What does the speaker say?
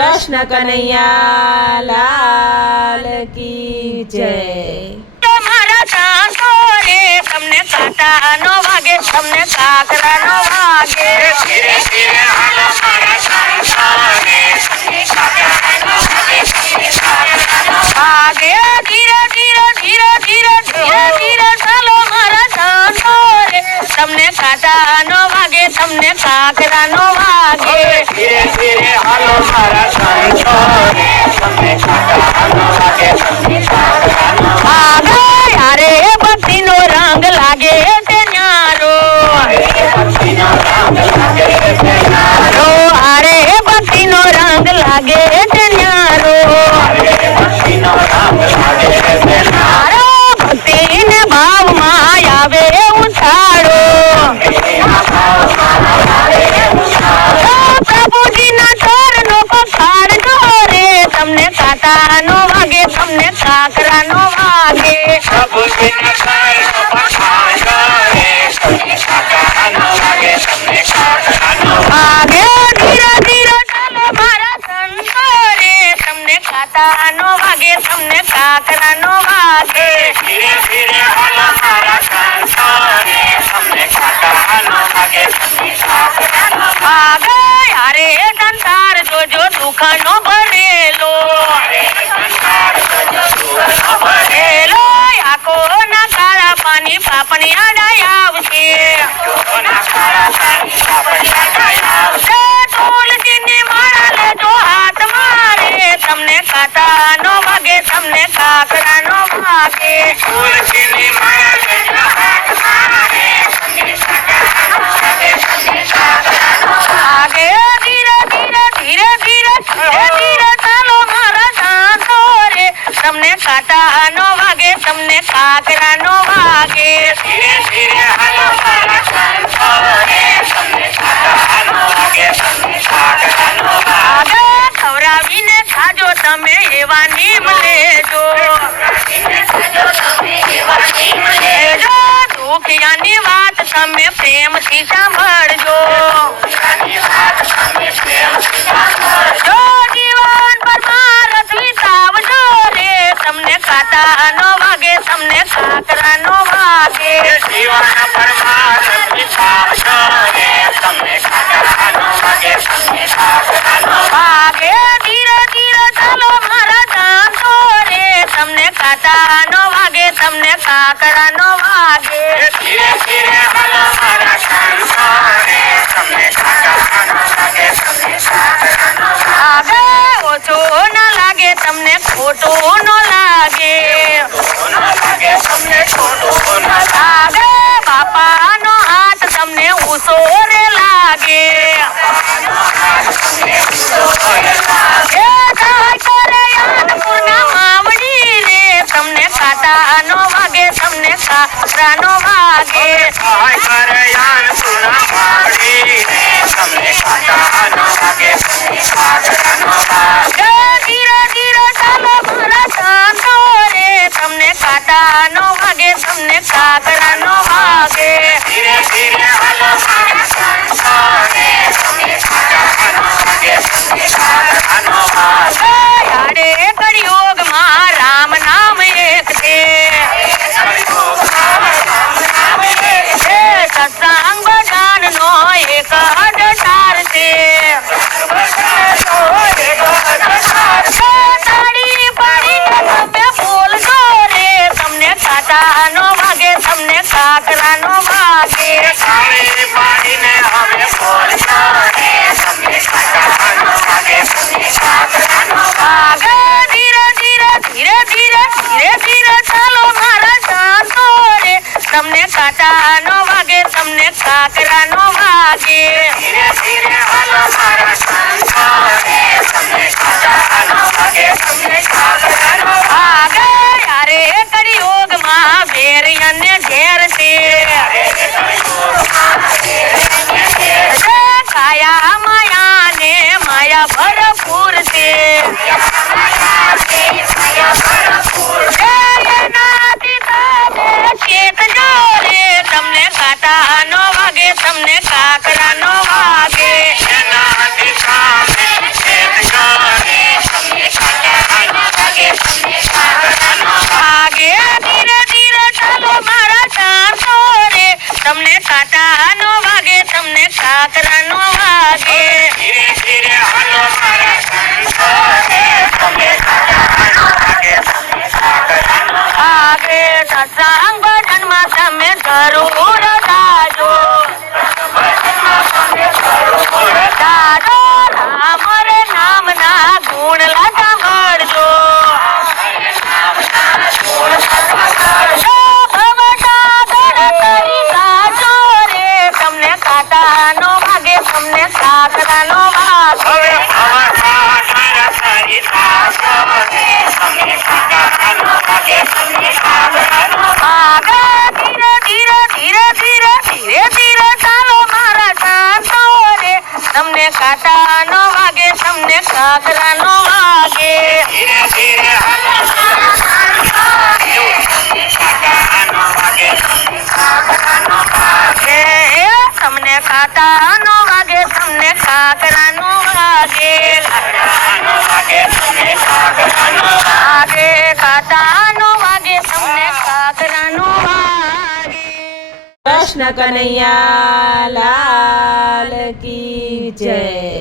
कृष्ण कन्हैया लाल की जय। તમારા સાંસો રે તમને કાંટા નો વાગે, તમને કાકરા નો વાગે. ધીરે ધીરે હાલો મારા સાંસો રે તમને કાકરા નો વાગે, તમને કાકરા નો વાગે. ધીરે ધીરે ધીરે ધીરે ધીરે ધીરે ચાલો મારા સાંસો રે તમને કાંટા નો વાગે, તમને કાકરા નો વાગે. ધીરે ધીરે હાલો મારા સાંસો રે તમને કાકરા નો વાગે, તમને કાકરા નો વાગે. અરે ભક્તિનો રંગ લાગે છે ન્યારો, ભક્તિનો રંગ લાગે છે ન્યારો, અરે ભક્તિનો રંગ લાગે છે ન્યારો, ભક્તિનો રંગ લાગે છે ન્યારો. ભક્તિને ભાવમાં આવે ઉછાળો, પ્રભુજીના ચરણો પખાડજો રે તમને કાંટાનો વાગે, તમને કાકરાનો વાગે. પ્રભુજીના ચરણો પખાડજો રે તમને કાકરાનો વાગે, તમને કાકરાનો વાગે. ધીરે ધીરે ચાલો મારા સંતો રે તમને કાંટાનો વાગે, તમને કાકરાનો વાગે. ધીરે ધીરે હાલો મારા સાંસો રે તમને કાકરાનો વાગે, તમને કાકરાનો વાગે. અરે સંસાર જોજો દુઃખનો ભરેલો, ભરેલો આંખોના કાળા પાણી પાપણી અડાઈ આવશે. તુલસીની માળા લેજો હાથમાં રે તમને કાંટાનો વાગે, તમને કાકરાનો વાગે. તુલસીની માળા લેજો હાથમાં રે તમને કાકરાનો વાગે, તમને કાકરાનો વાગે. ધીરે ધીરે ધીરે ધીરે ધીરે ધીરે ચાલો મારા સાંસો રે તમને કાંટાનો વાગે, તમને કાકરાનો વાગે. ધીરે ધીરે હાલો મારા સાંસો રે તમને કાકરાનો વાગે, તમને કાકરાનો વાગે. ખવડાવીને ખાજો તમે એવા નીમ લેજો, લેજો દુખિયાની વાત તમે પ્રેમથી સાંભળજો, જો જીવન પર મારસ વિતાવજો રે તમને કાંટાનો વાગે, તમને કાકરાનો વાગે. જીવન પરમાર્થ વિચારજો રે તમને કાકરાનો વાગે, તમને કાકરાનો વાગે. ધીરે ધીરે ચાલો મારા સાંસો રે તમને કાંટાનો વાગે, તમને કાકરાનો વાગે. ધીરે ધીરે હાલો મારા સાંસો રે તમને કાકરાનો વાગે, તમને કાકરાનો વાગે. ઓછો ન લાગે તમને ખોટું ન લાગે, વાગે, તમને ખોટું ન લાગે. બાપાનો હાથ તમને ઊંચો રે લાગે, એ જાય કરે યાદપુરના માવડી રે તમને કાંટાનો વાગે, તમને કાકરાનો વાગે. સહાય કરે યાન પુના માડી રે તમને કાકરાનો વાગે, તમને કાકરાનો વાગે. ધીરે ધીરે ચાલો મારા સાંતો રે તમને કાંટાનો વાગે, તમને કાકરાનો વાગે. ધીરે ધીરે હાલો મારા સાંસો રે તમને કાકરાનો વાગે, તમને કાકરાનો વાગે. યાડે કળિયુગમાં રામ નામ એક છે, સત્સંગ ભજનનો એક અડતાર છે. તાળી પાડીને તમે બોલજો રે તમને કાંટાનો વાગે, તમને કાકરાનો વાગે. તાળી પાડીને હવે બોલજો રે તમને કાકરાનો વાગે, તમને કાકરાનો વાગે. ધીરે ધીરે ધીરે ધીરે ધીરે ધીરે ચાલો મારા સાંતો રે તમને કાંટાનો વાગે, તમને કાકરાનો વાગે. ધીરે ધીરે હાલો મારા સાંસો રે તમને કાકરાનો વાગે, તમને કાકરાનો વાગે. અરે કળિયુગમાં વેર અને ઝેર છે, કાયા માયા ને માયા ભરપૂર છે. એનાથી તમે ચેતજો રે તમને કાંટાનો વાગે, તમને કાકરાનો વાગે. એનાથી સામે ચેતજો જરૂર દાજો દાદો રામ રે નામના ગુણ લાગા મળજો તમને કાંટાનો વાગે તમને કાકરાનો વાગે ધીરે ધીરે ધીરે ધીરે ધીરે ધીરે ચાલો મારા કાંતો રે તમને કાંટાનો વાગે તમને કાકરાનો વાગે ધીરે ધીરે તમને કાંટાનો વાગે તમને કાકરાનો વાગે વાગે કાંટાનો વાગે તમને કાકરાનો વાગે કૃષ્ણ કનૈયા લાલ કી જય.